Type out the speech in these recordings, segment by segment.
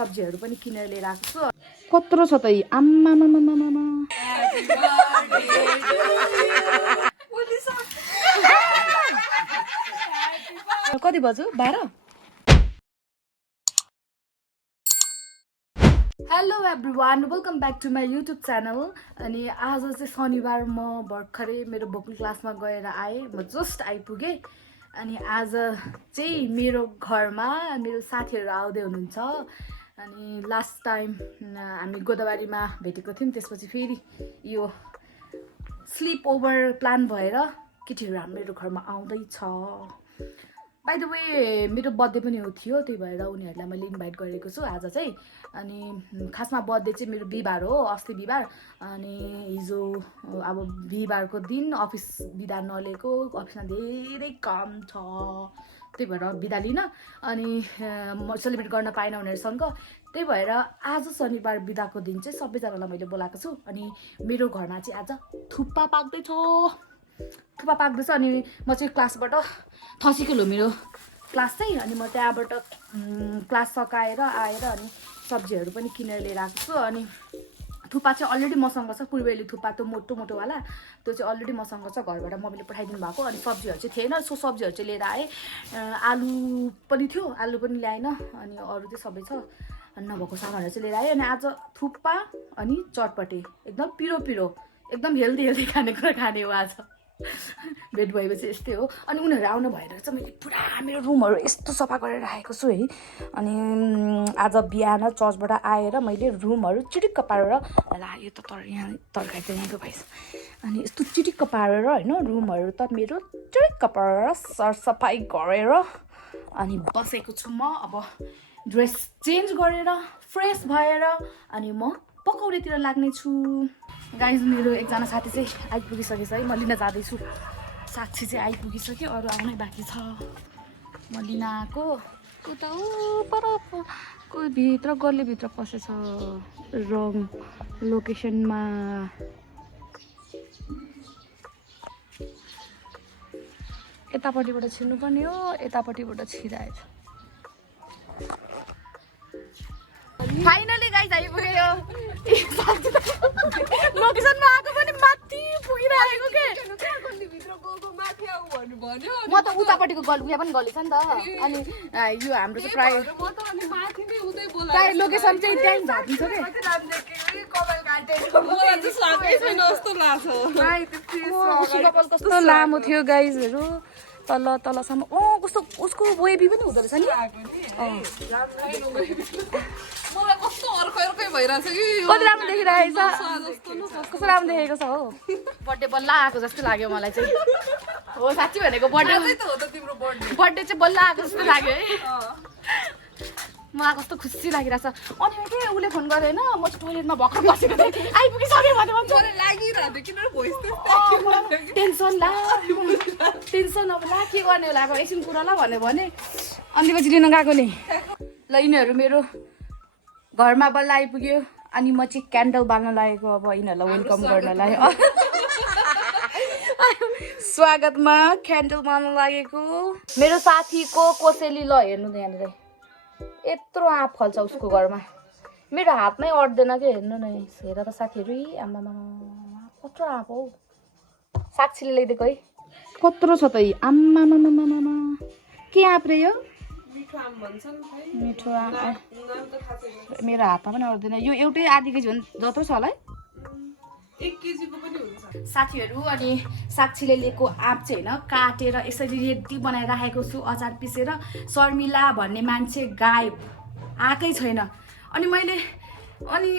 सब्जीहरू पनि किनेर लिएर आएको छु। कत्रो छ त आम्मा मामा कति बज्यो 12। Hello everyone, welcome back to my YouTube channel. अनि आज चाहिँ शनिबार, म भर्खरै मेरो भोकल क्लासमा गएर आएँ। म जस्ट आइपुगेँ। अनि आज चाहिँ मेरो घरमा मेरो साथीहरू आउँदै हुनुहुन्छ। अनि लास्ट टाइम हामी गोदावरीमा भेटेको थियौँ। त्यसपछि फेरि यो स्लिप ओभर प्लान भएर केटीहरू मेरो घरमा आउँदैछ। बाई द वे मेरो बर्थडे पनि थियो, त्यही भएर उनीहरूलाई मैले इन्भाइट गरेको छु आज चाहिँ। अनि खासमा बर्थडे चाहिँ मेरो बिहिबार हो, अस्ति बिहिबार। अनि हिजो अब बिहिबारको दिन अफिस बिदा नलिएको, अफिसमा धेरै काम छ, त्यही भएर बिदा लिन अनि म सेलिब्रेट गर्न पाएन उनीहरूसँग। त्यही भएर आज शनिबार बिदाको दिन चाहिँ सबैजनालाई मैले बोलाएको छु। अनि मेरो घरमा चाहिँ आज थुक्पा पाक्दैछ। अनि म चाहिँ क्लासबाट थसिकलो मेरो क्लास चाहिँ। अनि म त्यहाँबाट क्लास सकाएर आएर अनि सब्जीहरू पनि किनेर लिएर आएको छु। अनि थुक्पा चाहिँ अलरेडी मसँग छ, पूर्वेली थुक्पा त्यो मोटो मोटोवाला, त्यो चाहिँ अलरेडी मसँग छ, घरबाट मम्मीले पठाइदिनु भएको। अनि सब्जीहरू चाहिँ थिएन, सो सब्जीहरू चाहिँ लिएर आएँ। आलु पनि थियो, आलु पनि ल्याएन। अनि अरू चाहिँ सबै छ, नभएको सामानहरू चाहिँ लिएर आएँ। अनि आज थुक्पा अनि चटपटे, एकदम पिरो पिरो, एकदम हेल्दी खानेकुरा खाने हो आज। भेट भएपछि यस्तै हो। अनि उनीहरू आउनु भएर चाहिँ मैले पुरा मेरो रुमहरू यस्तो सफा गरेर राखेको छु है। अनि आज बिहान चर्चबाट आएर मैले रुमहरू चिटिक्क पारेर, यो त यहाँ तरकारी त यहाँको भएछ। अनि यस्तो चिटिक्क पारेर होइन, रुमहरू त मेरो चिटिक्क पारेर सरसफाइ गरेर अनि बसेको छु म। अब ड्रेस चेन्ज गरेर फ्रेस भएर अनि म पकाउनेतिर लाग्ने छु। गाइज मेरो एकजना साथी चाहिँ आइपुगिसकेछ है, म लिन जाँदैछु। साक्षी चाहिँ आइपुगिसक्यो, अरू आउनै बाँकी छ। म लिन आएको उता पर कोही भित्र गल्लीभित्र पसेछ रङ लोकेसनमा। यतापट्टिबाट छिर्नुपर्ने हो, यतापट्टिबाट छिराएछ। फाइनली गाइज आइपुग्यो। लोकेसनमा आएको पनि माथि पुगिरहेको के। म त उतापट्टिको गल्ली पनि गल्ली छ नि त। अनि यो हाम्रो चाहिँ प्राय लोकेसन चाहिँ त्यहीँ झाँदिन्छ कि। कस्तो लामो थियो गाइजहरू, तल तलसम्म। कस्तो उसको वेबी पनि हुँदो रहेछ नि। कति राम्रो देखिरहेको छ, कस्तो राम्रो देखेको छ हो। बर्थडे बल्ल आएको जस्तो लाग्यो मलाई चाहिँ। हो साँच्ची भनेको, बर्थडे चाहिँ बल्ल आएको जस्तो लाग्यो है। मलाई कस्तो खुसी लागिरहेछ। अनि के उसले फोन गरेन, म चाहिँ टोइलेटमा भर्खर बसेको थिएँ, आइपुगिसकेँ भने भन्छ। टेन्सन अब ला के गर्ने होला, अब एकछिन कुरा ल भन्यो भने अनि पछि लिन गएको नि। ल यिनीहरू मेरो घरमा बल्ल आइपुग्यो। अनि म चाहिँ क्यान्डल बाल्न लागेको अब यिनीहरूलाई वेलकम गर्नलाई। स्वागतमा क्यान्डल बाल्न लागेको मेरो साथीको कोसेली। ल हेर्नु त यहाँनिर यत्रो आँप फल्छ उसको घरमा, मेरो हातमै अट्दैन के। हेर्नु न हेर त साथीहरू, आम्मामा कत्रो आँप हो। साक्षीले ल्याइदिएको है। कत्रो छ त आम्मामा के आँप रे यो? मिठो आँप। मेरो हातमा पनि अट्दैन। यो एउटै आधी केजी जत्रो छ होला है, 1 केजीको पनि हुन्छ साथीहरू। अनि साक्षीले लिएको आँप चाहिँ होइन, काटेर यसरी रेडी बनाइराखेको छु अचार पिसेर। शर्मिला भन्ने मान्छे गायब, आएकै छैन। अनि मैले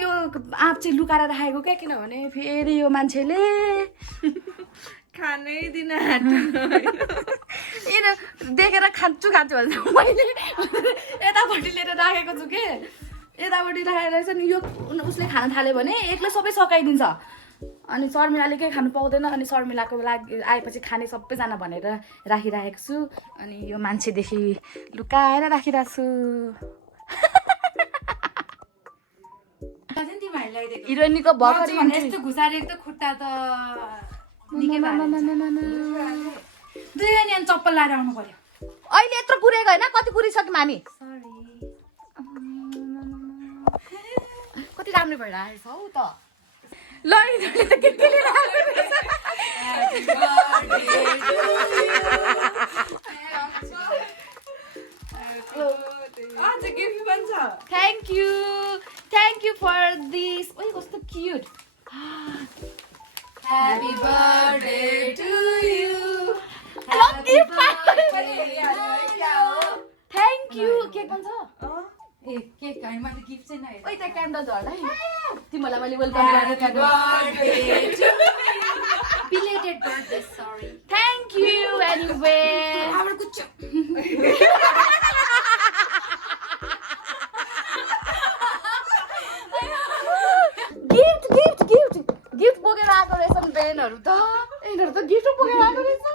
यो आँप चाहिँ लुकाएर राखेको क्या, किनभने फेरि यो मान्छेले खानै दिन देखेर खान्छु भन्छ। मैले यतापट्टि लिएर राखेको छु के, यतापट्टि राखेर चाहिँ नि यो उसले खान थाल्यो भने एक्लै सबै सकाइदिन्छ। अनि शर्मिलाले केही खानु पाउँदैन। अनि शर्मिलाको लागि आएपछि खाने सबैजना भनेर राखिराखेको छु। अनि यो मान्छेदेखि लुकाएर राखिरहेको छु। हिरोइनीको भर्खर यस्तो घुसारेको त खुट्टा त दुई चप्पल लाएर आउनु पर्यो। अहिले यत्रो पुरेको होइन, कति पुरिसक्यौँ हामी। कति राम्रो भइरहेछ हौ त ल यिनीहरूले त के लिएर आएको रहेछ Thank you for this. Oh, कस्तो cute. Happy birthday to you. Happy birthday. Thank you. Cake बन्छ? ए केक हैन मैले गिफ्ट चाहिँ नहेर ओइ त क्यान्डल झर्दा है तिमीलाई मैले वेलकम गरेको candle belated birthday sorry Thank you anyway हाम्रो कुछ गिफ्ट बोकेर आएको रहेछन् बेनहरु त यिनीहरु त गिफ्ट बोकेर आएको रहेछ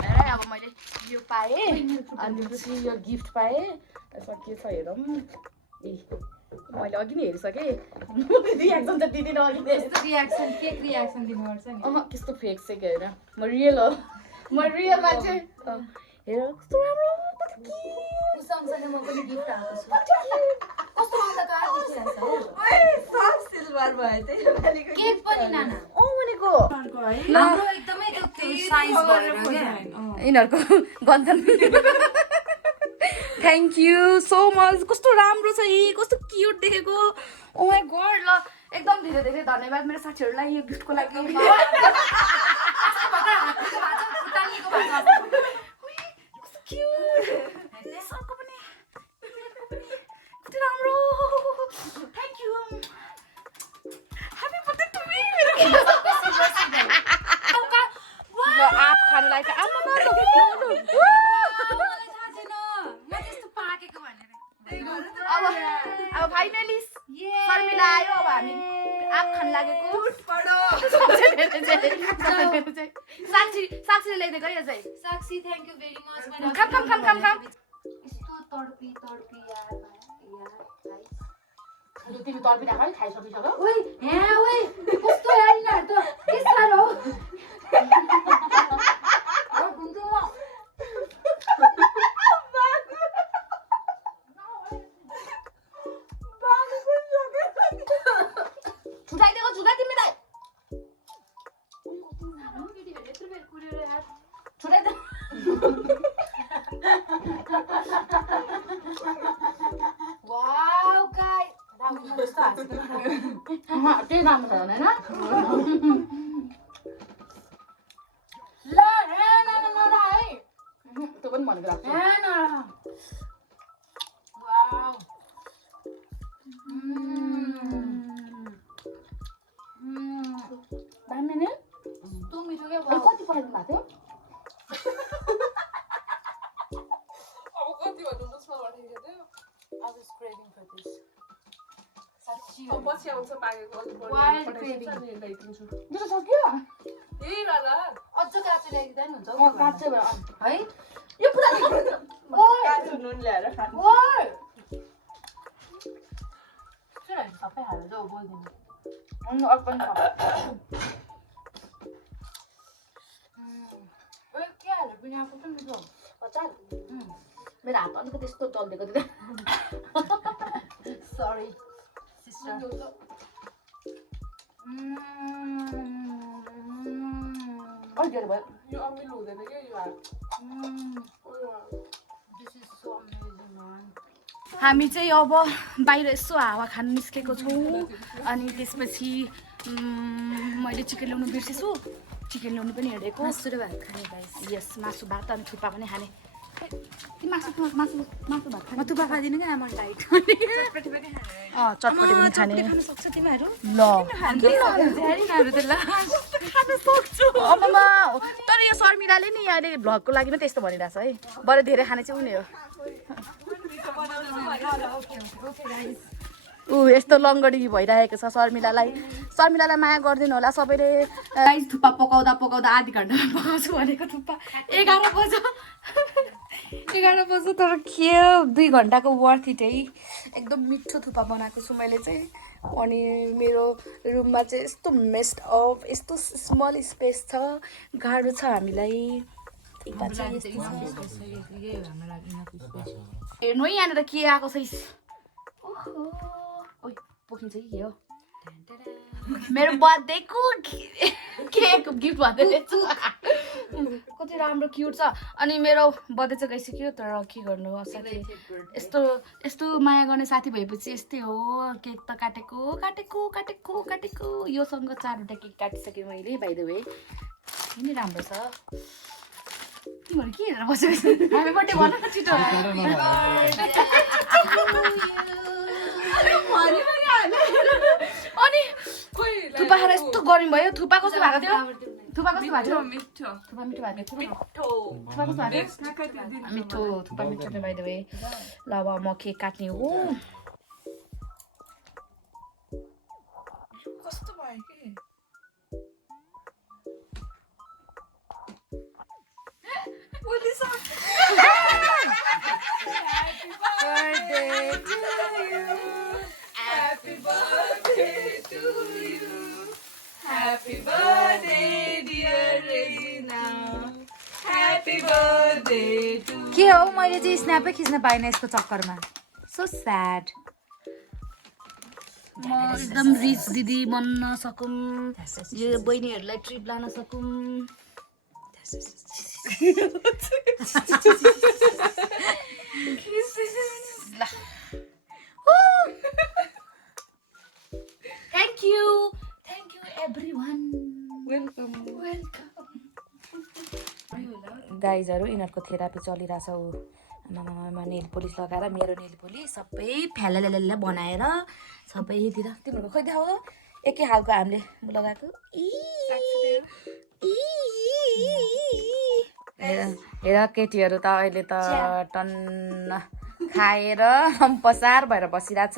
ए अब मैले यो पाएँ अनि पछि यो गिफ्ट पाएँ यसमा के छ हेरौँ ए मैले अघि नै हेरिसकेँ रियाक्सन त दिदिन अघि त्यस्तो रियाक्सन केक रियाक्सन दिनुपर्छ नि अह त्यस्तो फेक चाहिँ होइन म रियल हो म रियल मान्छे हेर कस्तो राम्रो उसँगसँगै म पनि गिफ्ट आएको छु कस्तो अन्धकार देखिरहेछ ओए सब सिल्भर भयो त्यही भनेको केक पनि नाना औ भनेको हाम्रो एकदमै त्यो साइज भएर के यिनीहरूको बन्धन थ्याङ्क यू सो मच कस्तो राम्रो छ यी कस्तो क्युट देखेको ओ माई गॉड ल एकदम धेरै धेरै धन्यवाद मेरो साथीहरूलाई यो गिफ्टको लागि सबको पनि कति राम्रो thank you happy birthday to me मेरो आप खानलाई त आमा अब फाइनली शर्मिला आयो अब हामी आप खान लागेको साक्षीले ल्याइदिएको यो चाहिँ साक्षी थ्यांक यू भेरी मच खाम यस्तो तडपी यार तिमी तर्पिँदा खै खाइसकिसक्यो ओइ यहाँ ओइ कस्तो यार यिनीहरु त के साह्रो छुटाइदिएको छु क्या तिमीलाई छुटाइदे वाउ गाइस त्यही राम्रो छ होइन ल नाना है त्यो पनि भनेको राख्छु नाना वाउ दामी नै कस्तो मिठो के अनि कति पठाइदिनु भएको थियो अब कति भन्नु मुसमा पठाइदिएको थियो I was craving for this. साच्ची अब पछि आउँछ पाकेको अलिक Wild बढी craving. पठाइदिन्छु नि ल्याइदिन्छु त्यो त सक्यो यही गर अझ काँचो ल्याइदिँदा नि हुन्छ हौ काँचै भयो है यो पुरा ओइ काँचो नुन ल्याएर खानु ओइ सुन सबै हालेर जाऊ बोल्दिनु अर्पण छ ओइ के हालेर पनि आएको त मिठो अचार मेरो हात अलिकति यस्तो चल्दिएको थियो सरी सिस्टर अलिक धेरै भयो यो अमिलो हुँदैन क्या यो हात this is so amazing man. हामी चाहिँ अब बाहिर यसो हावा खान निस्केको छौँ अनि त्यसपछि मैले चिकन ल्याउनु बिर्सेछु चिकन ल्याउनु पनि हिँडेको मासु र भात खाने गाइस यस मासु भात अनि थुक्पा पनि खाने मासु मासु मासु भात खाने म तुपा खादिनँ क्या आमा डाइट चटपटी पनि खाने चटपटी पनि खाने खान सक्छ तिमीहरू ल यिनीहरू त ल खान सक्छु अम्मामा तर यो शर्मिलाले नि अहिले भ्लगको लागि मात्रै त्यस्तो भनिरहेछ है बरु धेरै खाने चाहिँ उनी हो यस्तो लङ्गडी भइरहेको छ शर्मिलालाई माया गरिदिनु होला सबैले थुक्पा पकाउँदा पकाउँदा आधी घन्टामा पकाउँछु भनेको थुक्पा 11 बज्यो तर के 2 घन्टाको वर्थ इट है एकदम मिठो थुक्पा बनाएको छु मैले चाहिँ अनि मेरो रुममा चाहिँ यस्तो मेस्ड अफ यस्तो स्मल स्पेस छ गाह्रो छ हामीलाई हेर्नु है यहाँनिर के आएको छ पोखिन्छ कि के हो मेरो बर्थडेको केक गिफ्ट भन्दै रहेछ कति राम्रो क्युट छ अनि मेरो बर्थडे चाहिँ गइसक्यो तर के गर्नु साथी यस्तो यस्तो माया गर्ने साथी भएपछि यस्तै हो केक त काटेको काटेको काटेको काटेको योसँग 4वटा केक काटिसकेँ मैले बाइ द वे नि राम्रो छ तिमीहरू के हेरेर बसेको हामी बर्थडे भन न छिटो अनि थुपा खाएर यस्तो गर्मी भयो थुपा कस्तो भएको थियो थुपा कस्तो भएको थियो मिठो थुपा मिठो भएको थियो मिठो थुपा कस्तो भएको थियो मिठो थुपा मिठो थियो बाइ द वे ल अब म केक काट्ने हो कस्तो भयो के Happy birthday to you. Happy birthday, dear Regina. Happy birthday to you. के हो मैले चाहिँ स्न्यापै खिच्न पाइनँ यसको चक्करमा सो स्याड म एकदम रिच दिदी बन्न सकौँ यो बहिनीहरूलाई ट्रिप लान सकौँ ल थ्याङ्क यू एभ्रिवान Welcome. गाइजहरू यिनीहरूको थेरापी चलिरहेछ ऊ आमामा नेल पोलिस लगाएर मेरो नेल पोलिस सबै फ्यालालेले बनाएर सबैतिर तिमीहरूको खोइ देखाऊ एकै खालको हामीले लगाएको हेर केटीहरू त अहिले त टन्न खाएर पसार भएर बसिरहेछ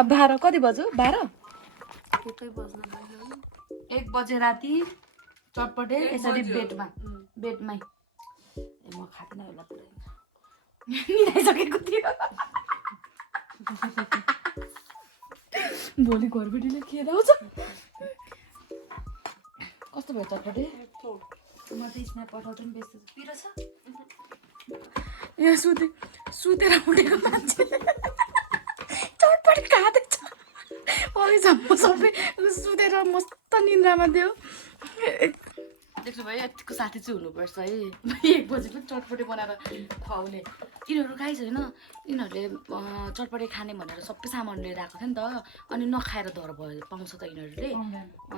अब 12 कति बज्यो 12 1 बजे राति चटपटे यसरी बेडमै ए म खाँदिनँ होला पुरै मिलाइसकेको थियो भोलि घरबेटीले के आउँछ कस्तो भयो चटपटे म त स्न्याप पठाउँछु नि बेच्छु पिरो छ यहाँ सुतेर उठेको मान्छे चटपटे खाँदैछ अघिसम्म सबै सुतेर मस्त निन्द्रामा थियो देख्नु भयो यतिको साथी चाहिँ हुनुपर्छ है 1 बजी पनि चटपटे बनाएर खुवाउने यिनीहरू गाई छैन यिनीहरूले चटपटे खाने भनेर सबै सामान लिएर आएको थियो नि त अनि नखाएर धर भयो पाउँछ त यिनीहरूले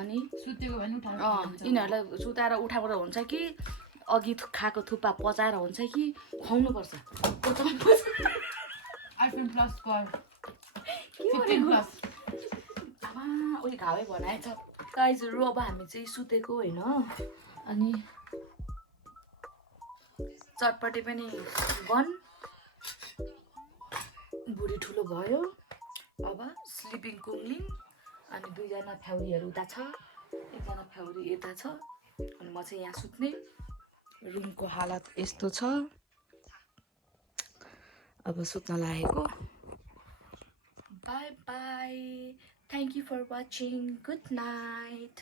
अनि सुतेको भने यिनीहरूलाई सुताएर उठाएर हुन्छ कि अघि खाएको थुक्पा पचाएर हुन्छ कि खुवाउनुपर्छ आइफोन प्लस कर उयो घावै बनाएछ गाइजहरू अब हामी चाहिँ सुतेको होइन अनि चटपटे पनि गन बुढी ठुलो भयो अब स्लिपिङ कुङलिङ अनि 2 जना फ्याउरीहरू उता छ 1 जना फ्याउरी यता छ अनि म चाहिँ यहाँ सुत्ने रुमको हालत यस्तो छ अब सुत्न लागेको bye bye thank you for watching good night